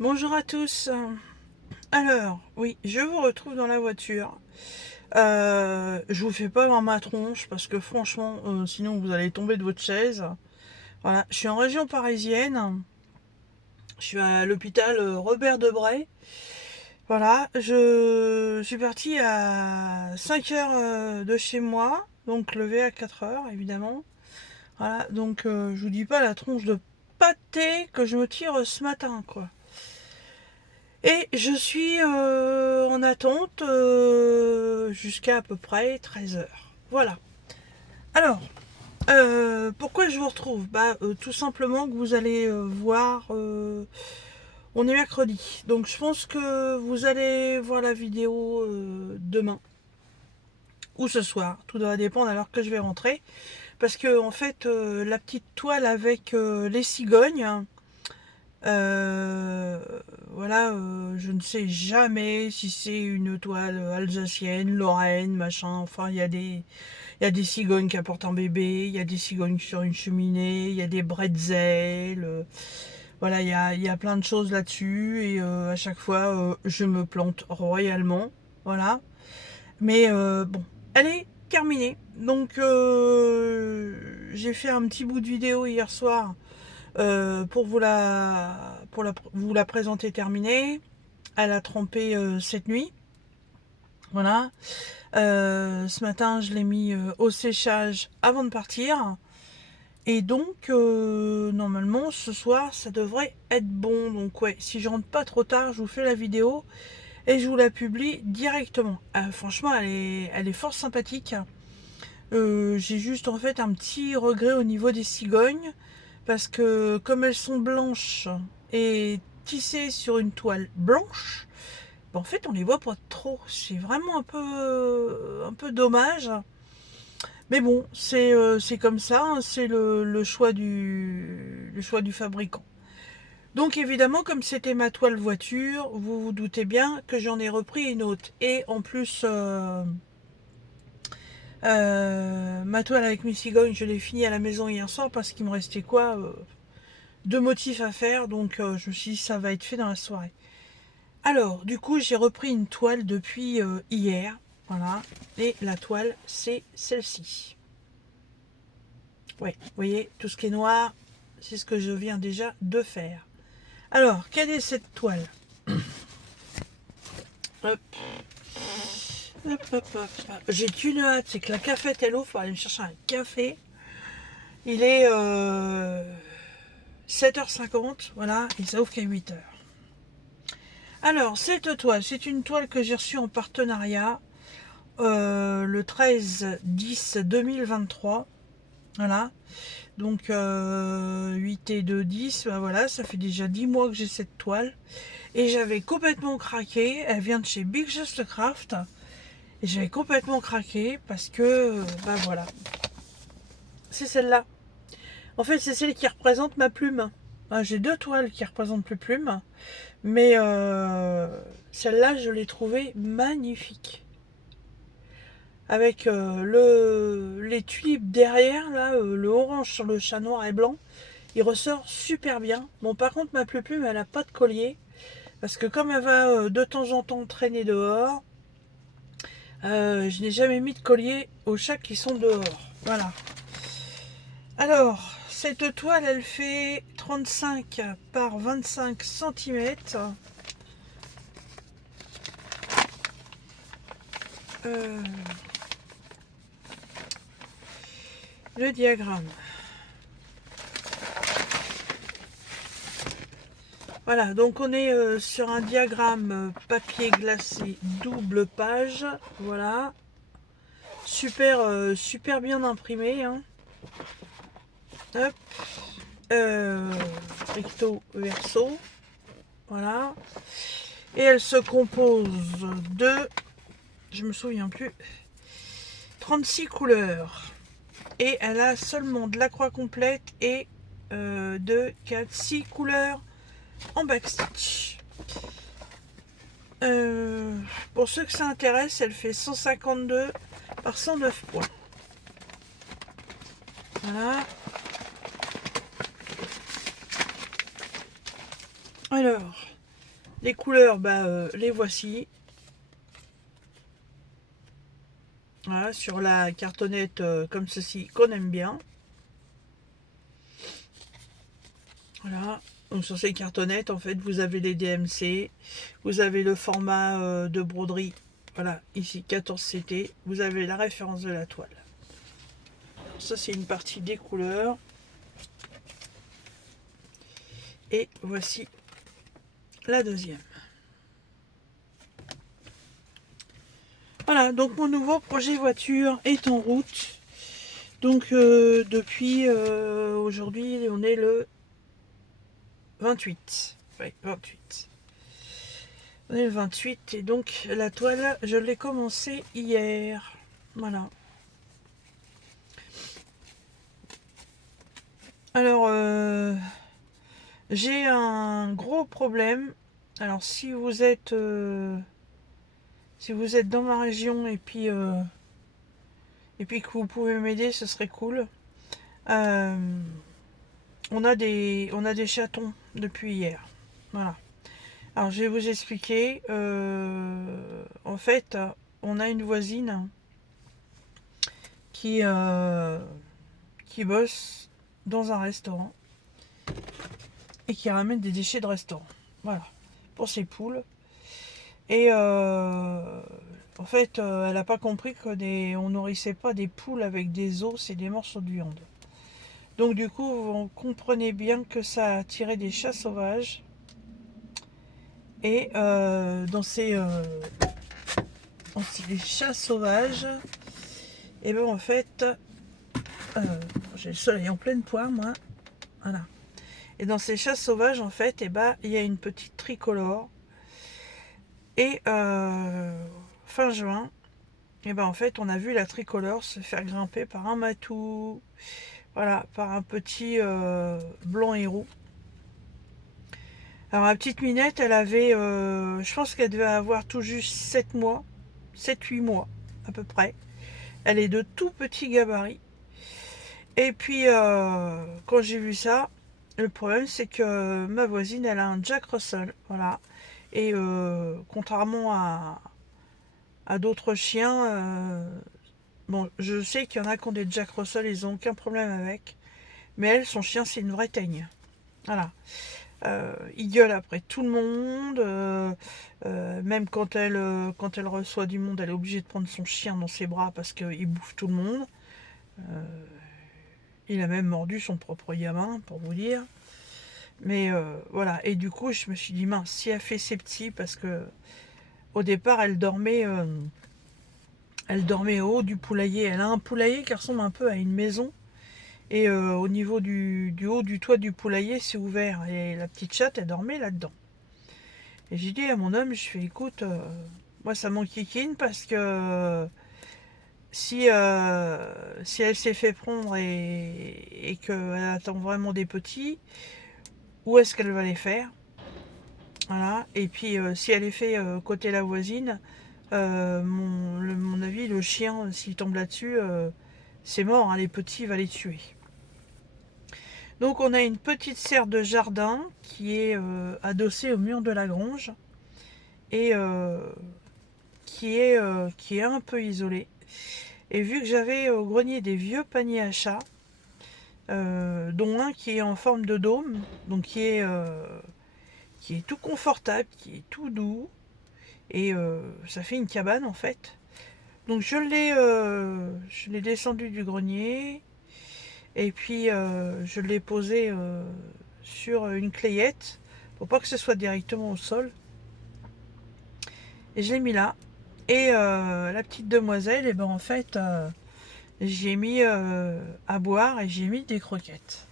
Bonjour à tous. Alors, oui, je vous retrouve dans la voiture. Je vous fais pas voir ma tronche parce que franchement, sinon vous allez tomber de votre chaise. Voilà, je suis en région parisienne. Je suis à l'hôpital Robert Debré. Voilà, je suis partie à 5 heures de chez moi, donc levé à 4 heures évidemment. Voilà, donc je vous dis pas la tronche de pâté que je me tire ce matin, quoi. Et je suis en attente jusqu'à à peu près 13 heures. Voilà. Alors, pourquoi je vous retrouve tout simplement que vous allez voir, on est mercredi. Donc je pense que vous allez voir la vidéo demain ou ce soir. Tout va dépendre à l'heure que je vais rentrer. Parce que en fait, la petite toile avec les cigognes, Euh, voilà, je ne sais jamais si c'est une toile alsacienne, lorraine, machin. Enfin, il y a des cigognes qui apportent un bébé, il y a des cigognes sur une cheminée, il y a des bretzels. Voilà, il y a plein de choses là-dessus. Et à chaque fois, je me plante royalement. Voilà. Mais bon, elle est terminée. Donc, j'ai fait un petit bout de vidéo hier soir pour vous la présenter terminée. Elle a trempé cette nuit. Voilà. Ce matin, je l'ai mis au séchage avant de partir. Et donc, normalement, ce soir, ça devrait être bon. Donc, ouais, si je rentre pas trop tard, je vous fais la vidéo et je vous la publie directement. Franchement, elle est fort sympathique. J'ai juste en fait un petit regret au niveau des cigognes parce que comme elles sont blanches et tissées sur une toile blanche, en fait on les voit pas trop. C'est vraiment un peu dommage. Mais bon, c'est comme ça, hein, c'est le choix du fabricant. Donc évidemment, comme c'était ma toile voiture, vous vous doutez bien que j'en ai repris une autre. Et en plus, ma toile avec mes cigognes, je l'ai finie à la maison hier soir parce qu'il me restait quoi, deux motifs à faire, donc je me suis dit ça va être fait dans la soirée. Alors, du coup, j'ai repris une toile depuis hier, voilà, et la toile, c'est celle-ci. Ouais, vous voyez, tout ce qui est noir, c'est ce que je viens déjà de faire. Alors, quelle est cette toile? Hop, hop, hop, hop. J'ai qu'une hâte, c'est que la cafette elle ouvre, faut aller me chercher un café. Il est 7h50, voilà, et ça ouvre qu'à 8h. Alors, cette toile, c'est une toile que j'ai reçue en partenariat le 13-10-2023. Voilà. Donc, 8 et 2, 10. Ben voilà, ça fait déjà 10 mois que j'ai cette toile. Et j'avais complètement craqué. Elle vient de chez Big Just Craft. Et j'avais complètement craqué parce que, ben voilà. C'est celle-là. En fait, c'est celle qui représente ma plume. J'ai deux toiles qui représentent plus plume. Mais celle-là, je l'ai trouvée magnifique. Avec les tulipes derrière, là, le orange sur le chat noir et blanc, il ressort super bien. Bon, par contre, ma plume, elle n'a pas de collier. Parce que comme elle va de temps en temps traîner dehors, je n'ai jamais mis de collier aux chats qui sont dehors. Voilà. Alors, cette toile, elle fait 35 par 25 cm. Le diagramme. Voilà, donc on est sur un diagramme papier glacé double page. Voilà. Super, super bien imprimé. Hein. Hop. Recto verso. Voilà. Et elle se compose de, je me souviens plus, 36 couleurs. Et elle a seulement de la croix complète et 2, 4, 6 couleurs en backstitch. Pour ceux que ça intéresse, elle fait 152 par 109 points. Voilà. Alors, Les couleurs, les voici. Voilà, sur la cartonnette comme ceci, qu'on aime bien. Voilà. Donc sur ces cartonnettes, en fait, vous avez les DMC, vous avez le format de broderie. Voilà, ici 14 CT, vous avez la référence de la toile. Alors, ça, c'est une partie des couleurs. Et voici la deuxième. Voilà, donc mon nouveau projet voiture est en route. Donc depuis aujourd'hui, on est le 28. Oui, 28. On est le 28 et donc la toile, je l'ai commencé hier. Voilà. Alors, j'ai un gros problème. Alors, si vous êtes dans ma région et puis que vous pouvez m'aider, ce serait cool. On a des chatons depuis hier. Voilà. Alors, je vais vous expliquer. En fait, on a une voisine qui bosse dans un restaurant et qui ramène des déchets de restaurant. Voilà. Pour ses poules. Et en fait, elle n'a pas compris qu'on nourrissait pas des poules avec des os et des morceaux de viande. Donc du coup, vous comprenez bien que ça a attiré des chats sauvages. Et dans ces chats sauvages, et ben en fait, j'ai le soleil en pleine poire, moi. Voilà. Et dans ces chats sauvages, en fait, et ben, il y a une petite tricolore. Et fin juin, et ben en fait, on a vu la tricolore se faire grimper par un matou. Voilà, par un petit blanc et roux. Alors, la petite Minette, elle avait, je pense qu'elle devait avoir tout juste 7 mois, 7-8 mois à peu près. Elle est de tout petit gabarit. Et puis, quand j'ai vu ça, le problème, c'est que ma voisine, elle a un Jack Russell. Voilà. Et contrairement à d'autres chiens, bon, je sais qu'il y en a qui ont des Jack Russell, ils n'ont aucun problème avec. Mais elle, son chien, c'est une vraie teigne. Voilà. Il gueule après tout le monde. Même quand elle reçoit du monde, elle est obligée de prendre son chien dans ses bras parce qu'il bouffe tout le monde. Il a même mordu son propre gamin, pour vous dire. Mais voilà. Et du coup, je me suis dit, mince, si elle fait ses petits, parce que au départ, elle dormait au haut du poulailler. Elle a un poulailler qui ressemble un peu à une maison. Et au niveau du haut du toit du poulailler, c'est ouvert. Et la petite chatte, elle dormait là-dedans. Et j'ai dit à mon homme, je fais, écoute, moi ça m'enquiquine parce que si elle s'est fait prendre et qu'elle attend vraiment des petits, où est-ce qu'elle va les faire? Voilà. Et puis si elle est fait côté la voisine, mon avis, le chien, s'il tombe là-dessus, c'est mort, hein, les petits, il va les tuer. Donc on a une petite serre de jardin qui est adossée au mur de la grange et qui est un peu isolée. Et vu que j'avais au grenier des vieux paniers à chat, dont un qui est en forme de dôme, donc qui est tout confortable, qui est tout doux, et ça fait une cabane en fait. Donc je l'ai descendu du grenier, et puis je l'ai posé sur une clayette, pour pas que ce soit directement au sol. Et je l'ai mis là. Et la petite demoiselle, et ben en fait, j'ai mis à boire et j'ai mis des croquettes.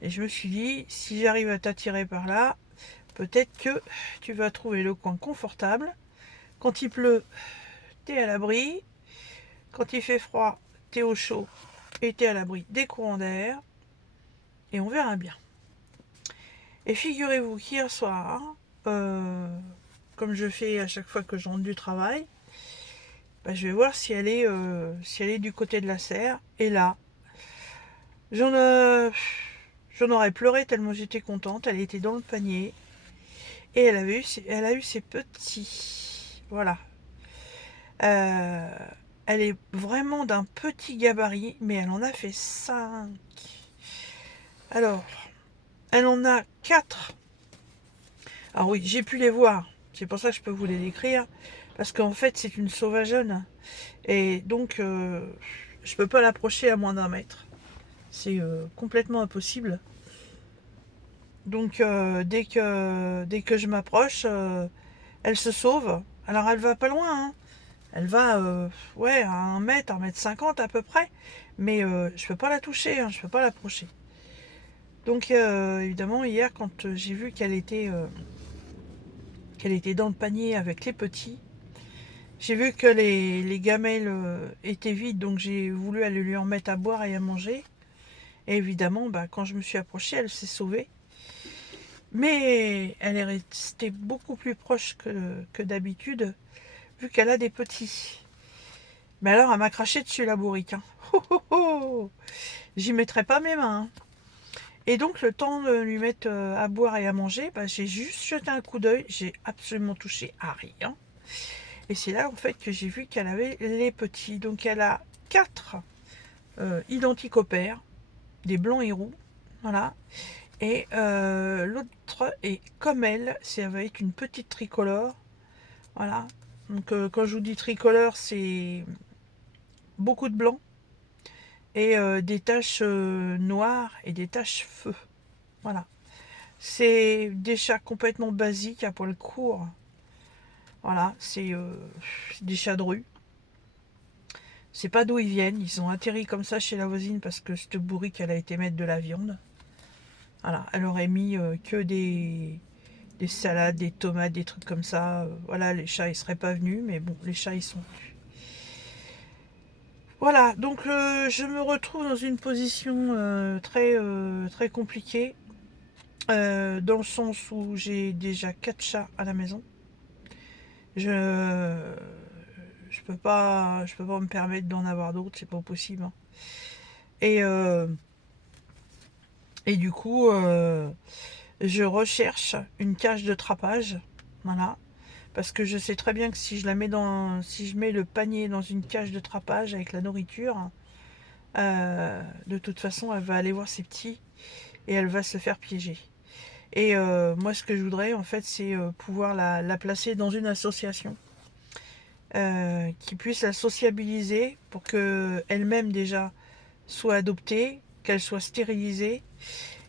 Et je me suis dit, si j'arrive à t'attirer par là, peut-être que tu vas trouver le coin confortable. Quand il pleut, t'es à l'abri. Quand il fait froid, t'es au chaud et t'es à l'abri des courants d'air. Et on verra bien. Et figurez-vous qu'hier soir, comme je fais à chaque fois que je rentre du travail, je vais voir si elle est du côté de la serre. Et là, j'en aurais pleuré tellement j'étais contente. Elle était dans le panier. Et elle a eu ses petits. Voilà. Euh, Elle est vraiment d'un petit gabarit, mais elle en a fait 5. Alors, elle en a 4. Alors oui, j'ai pu les voir. C'est pour ça que je peux vous les décrire. Parce qu'en fait, c'est une sauvageonne. Et donc, je peux pas l'approcher à moins d'un mètre. C'est complètement impossible. Donc, dès que je m'approche, elle se sauve. Alors, elle va pas loin, hein. Elle va ouais, à 1 mètre 50 à peu près. Mais je peux pas la toucher, hein, je peux pas l'approcher. Donc, évidemment, hier, quand j'ai vu qu'elle était dans le panier avec les petits, j'ai vu que les gamelles étaient vides, donc j'ai voulu aller lui en mettre à boire et à manger. Et évidemment, bah, quand je me suis approchée, elle s'est sauvée. Mais elle est restée beaucoup plus proche que d'habitude, vu qu'elle a des petits. Mais alors, elle m'a craché dessus, la bourrique. Hein. Oh, oh, oh. J'y mettrai pas mes mains. Hein. Et donc, le temps de lui mettre à boire et à manger, bah, j'ai juste jeté un coup d'œil. J'ai absolument touché à rien. Et c'est là, en fait, que j'ai vu qu'elle avait les petits. Donc, elle a 4 identiques au père, des blancs et roux. Voilà. Et l'autre est comme elle, ça va être une petite tricolore. Voilà. Donc, quand je vous dis tricolore, c'est beaucoup de blanc et des taches noires et des taches feu. Voilà. C'est des chats complètement basiques à poil court. Voilà, c'est des chats de rue. C'est pas d'où ils viennent. Ils ont atterri comme ça chez la voisine parce que cette bourrique, elle a été mettre de la viande. Voilà, elle aurait mis que des salades, des tomates, des trucs comme ça. Voilà, les chats, ils seraient pas venus, mais bon, les chats, ils sont venus. Voilà, donc je me retrouve dans une position très compliquée, dans le sens où j'ai déjà 4 chats à la maison. Je je peux pas me permettre d'en avoir d'autres, c'est pas possible. Hein. Et et du coup, je recherche une cage de trapage, voilà, parce que je sais très bien que si je mets le panier dans une cage de trapage avec la nourriture, de toute façon, elle va aller voir ses petits et elle va se faire piéger. Et moi, ce que je voudrais, en fait, c'est pouvoir la placer dans une association qui puisse la sociabiliser pour que elle-même déjà soit adoptée, qu'elle soit stérilisée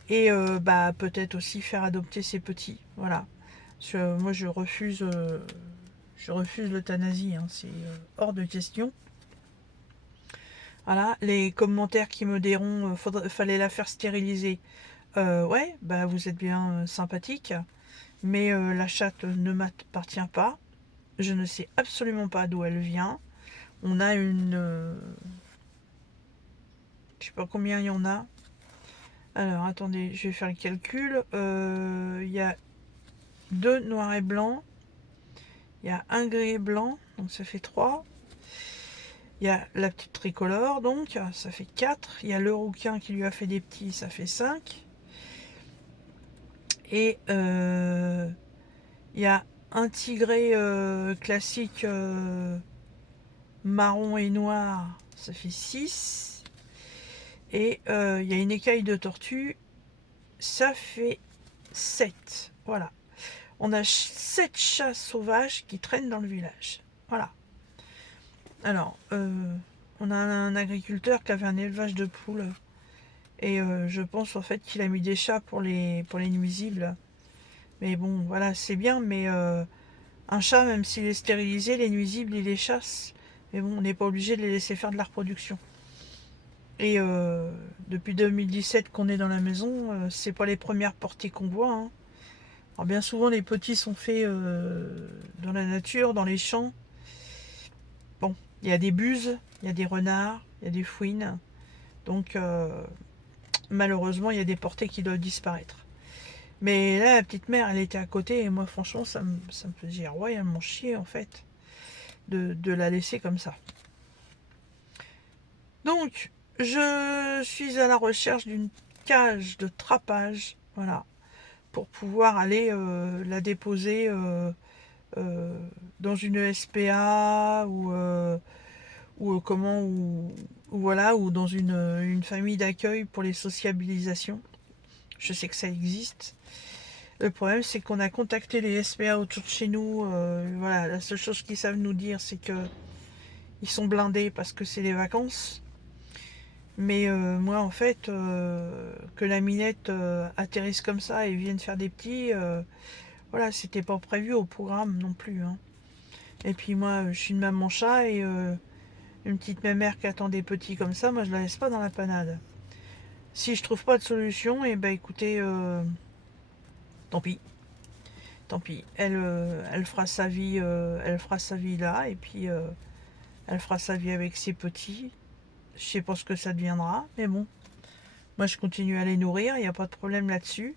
et bah, peut-être aussi faire adopter ses petits. Voilà. Moi, je refuse l'euthanasie, hein, c'est hors de question. Voilà, les commentaires qui me diront fallait la faire stériliser. Ouais, bah vous êtes bien sympathique, mais la chatte ne m'appartient pas. Je ne sais absolument pas d'où elle vient. On a je sais pas combien il y en a. Alors attendez, je vais faire le calcul. Il y a 2 noirs et blancs. Il y a un gris et blanc, donc ça fait 3. Il y a la petite tricolore, donc ça fait 4. Il y a le rouquin qui lui a fait des petits, ça fait 5. Et il y a un tigré classique marron et noir, ça fait 6. Et il y a une écaille de tortue, ça fait 7. Voilà. On a 7 chats sauvages qui traînent dans le village. Voilà. Alors, on a un agriculteur qui avait un élevage de poules. Et je pense en fait qu'il a mis des chats pour les nuisibles. Mais bon, voilà, c'est bien, mais un chat, même s'il est stérilisé, les nuisibles, il les chasse. Mais bon, on n'est pas obligé de les laisser faire de la reproduction. Et depuis 2017 qu'on est dans la maison, c'est pas les premières portées qu'on voit. Hein. Alors bien souvent, les petits sont faits dans la nature, dans les champs. Bon, il y a des buses, il y a des renards, il y a des fouines. Donc, malheureusement, il y a des portées qui doivent disparaître. Mais là, la petite mère, elle était à côté, et moi, franchement, ça me faisait royalement chier, en fait, de la laisser comme ça. Donc, je suis à la recherche d'une cage de trapage, voilà, pour pouvoir aller la déposer dans une SPA ou voilà, ou dans une famille d'accueil pour les sociabilisations. Je sais que ça existe. Le problème, c'est qu'on a contacté les SPA autour de chez nous. Voilà, la seule chose qu'ils savent nous dire, c'est que ils sont blindés parce que c'est les vacances. Mais moi, en fait, que la minette atterrisse comme ça et vienne faire des petits, voilà, c'était pas prévu au programme non plus, hein. Et puis moi, je suis une maman chat et une petite mère qui attend des petits comme ça, moi, je la laisse pas dans la panade. Si je trouve pas de solution, et ben écoutez, tant pis. Tant pis, elle fera sa vie, là, et puis elle fera sa vie avec ses petits. Je sais pas ce que ça deviendra, mais bon, moi je continue à les nourrir, il n'y a pas de problème là-dessus.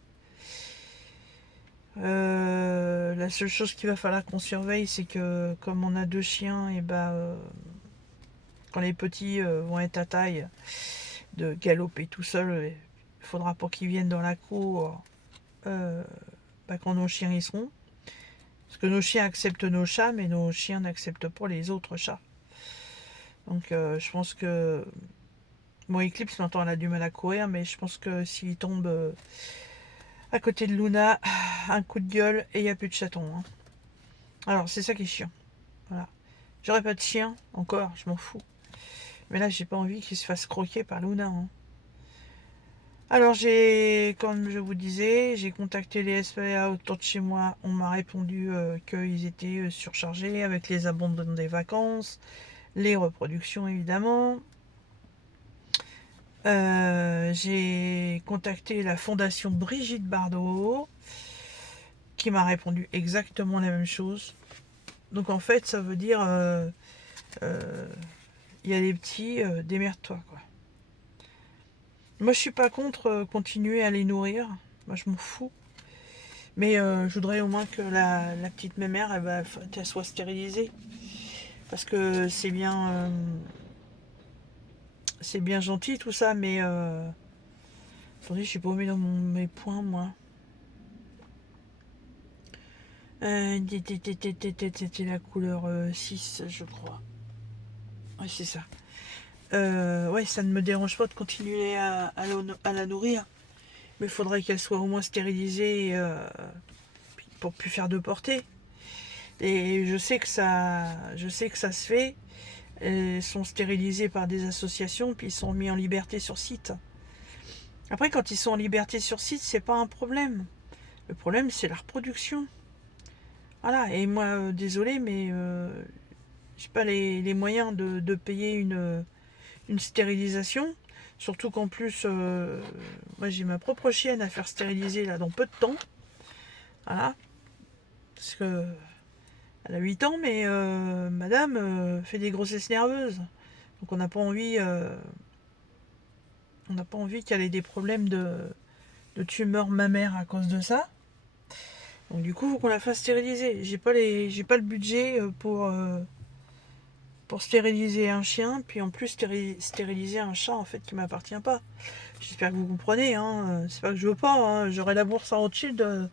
La seule chose qu'il va falloir qu'on surveille, c'est que comme on a 2 chiens, et ben quand les petits vont être à taille de galoper tout seul, il faudra pas qu'ils viennent dans la cour quand nos chiens y seront. Parce que nos chiens acceptent nos chats, mais nos chiens n'acceptent pas les autres chats. Donc je pense que... Bon, Eclipse, maintenant, elle a du mal à courir, mais je pense que s'il tombe à côté de Luna, un coup de gueule et il n'y a plus de chaton, hein. Alors, c'est ça qui est chiant. Voilà. J'aurais pas de chien, encore, je m'en fous. Mais là, j'ai pas envie qu'il se fasse croquer par Luna, hein. Alors, comme je vous disais, j'ai contacté les SPA autour de chez moi. On m'a répondu qu'ils étaient surchargés avec les abandons des vacances, les reproductions évidemment. J'ai contacté la fondation Brigitte Bardot qui m'a répondu exactement la même chose. Donc en fait, ça veut dire il y a des petits, démerde-toi quoi. Moi je suis pas contre continuer à les nourrir, moi je m'en fous. Mais je voudrais au moins que la petite mémère elle soit stérilisée. Parce que c'est bien gentil tout ça, mais attendez, je suis paumée dans mes points moi. C'était la couleur 6, je crois. Ouais, c'est ça. Ouais, ça ne me dérange pas de continuer à la nourrir. Mais il faudrait qu'elle soit au moins stérilisée pour plus faire de portée. Et je sais que ça se fait. Elles sont stérilisées par des associations, puis ils sont mis en liberté sur site. Après, quand ils sont en liberté sur site, c'est pas un problème. Le problème, c'est la reproduction. Voilà, et moi, désolé, mais j'ai pas les moyens de payer une stérilisation. Surtout qu'en plus, moi j'ai ma propre chienne à faire stériliser là dans peu de temps. Voilà. Parce que elle a 8 ans, mais madame fait des grossesses nerveuses. Donc on n'a pas envie qu'elle ait des problèmes de tumeur mammaire à cause de ça. Donc du coup, il faut qu'on la fasse stériliser. J'ai pas le budget pour stériliser un chien, puis en plus stériliser un chat en fait qui m'appartient pas. J'espère que vous comprenez, hein. C'est pas que je veux pas, hein. J'aurais la bourse en Rothschild,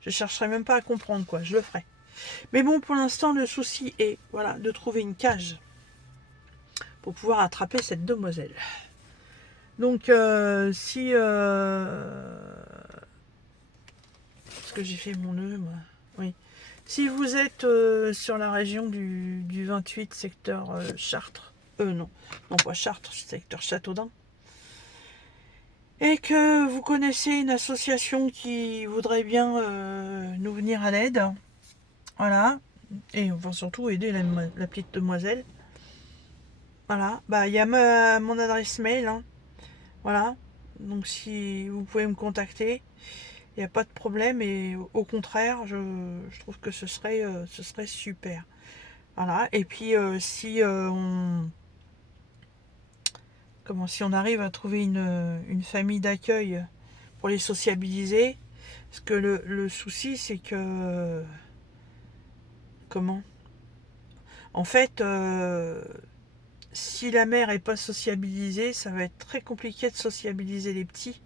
je chercherai même pas à comprendre quoi, je le ferai. Mais bon, pour l'instant, le souci est voilà, de trouver une cage pour pouvoir attraper cette demoiselle. Donc si parce que j'ai fait mon nœud moi. Oui. Si vous êtes sur la région du 28 secteur Chartres, non pas Chartres, secteur Châteaudun, et que vous connaissez une association qui voudrait bien nous venir à l'aide, voilà, et on va surtout aider la petite demoiselle, voilà, bah il y a mon adresse mail, hein, voilà, donc si vous pouvez me contacter, il n'y a pas de problème, et au contraire, je trouve que ce serait super. Voilà, et puis si on arrive à trouver une famille d'accueil pour les sociabiliser, parce que le souci c'est que en fait si la mère est pas sociabilisée, ça va être très compliqué de sociabiliser les petits.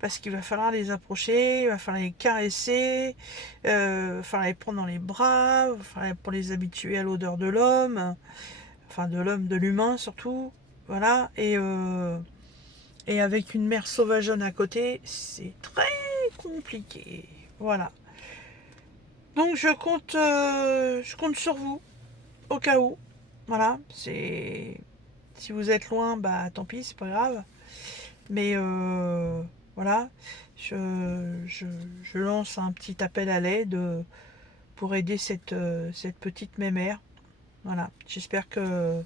parce qu'il va falloir les approcher, il va falloir les caresser, il va falloir les prendre dans les bras, il va falloir pour les habituer à l'odeur de l'homme, enfin de l'homme, de l'humain surtout, voilà, et avec une mère sauvageonne à côté, c'est très compliqué, voilà. Donc je compte sur vous, au cas où, voilà, c'est... Si vous êtes loin, bah tant pis, c'est pas grave. Mais voilà, je lance un petit appel à l'aide pour aider cette petite mémère. Voilà, j'espère que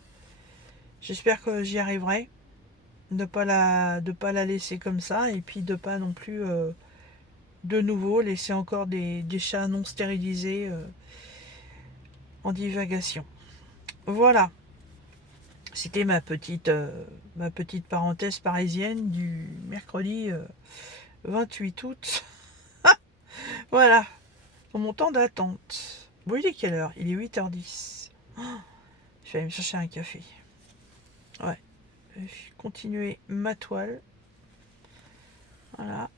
j'y arriverai. De pas la laisser comme ça et puis de pas non plus de nouveau laisser encore des chats non stérilisés en divagation. Voilà, c'était ma petite parenthèse parisienne du mercredi 28 août. Voilà, pour mon temps d'attente. Bon, il est quelle heure? Il est 8h10. Oh, je vais aller me chercher un café. Ouais, je vais continuer ma toile. Voilà.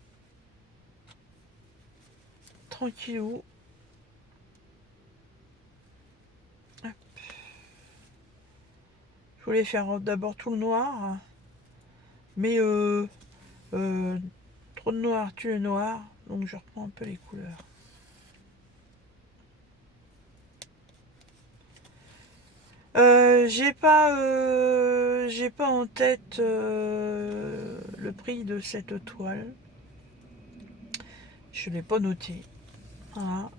Tranquillou. Hop. Je voulais faire d'abord tout le noir. Mais trop de noir tue le noir. Donc je reprends un peu les couleurs. J'ai pas en tête le prix de cette toile. Je l'ai pas noté. Voilà.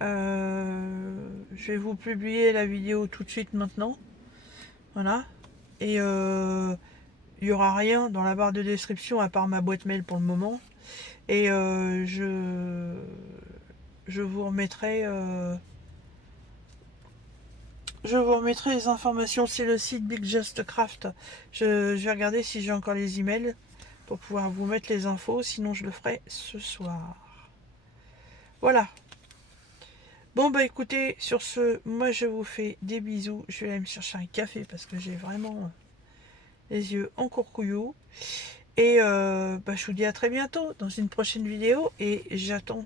Je vais vous publier la vidéo tout de suite maintenant. Voilà. Et il n'y aura rien dans la barre de description à part ma boîte mail pour le moment. Et je vous remettrai les informations. C'est le site Big Just Craft. Je vais regarder si j'ai encore les emails pour pouvoir vous mettre les infos. Sinon, je le ferai ce soir. Voilà. Bon, bah écoutez, sur ce, moi je vous fais des bisous. Je vais aller me chercher un café parce que j'ai vraiment les yeux en courcouillou. Et bah, je vous dis à très bientôt dans une prochaine vidéo. Et j'attends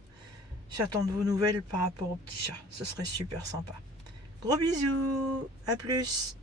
de vos nouvelles par rapport au petit chat. Ce serait super sympa. Gros bisous, à plus.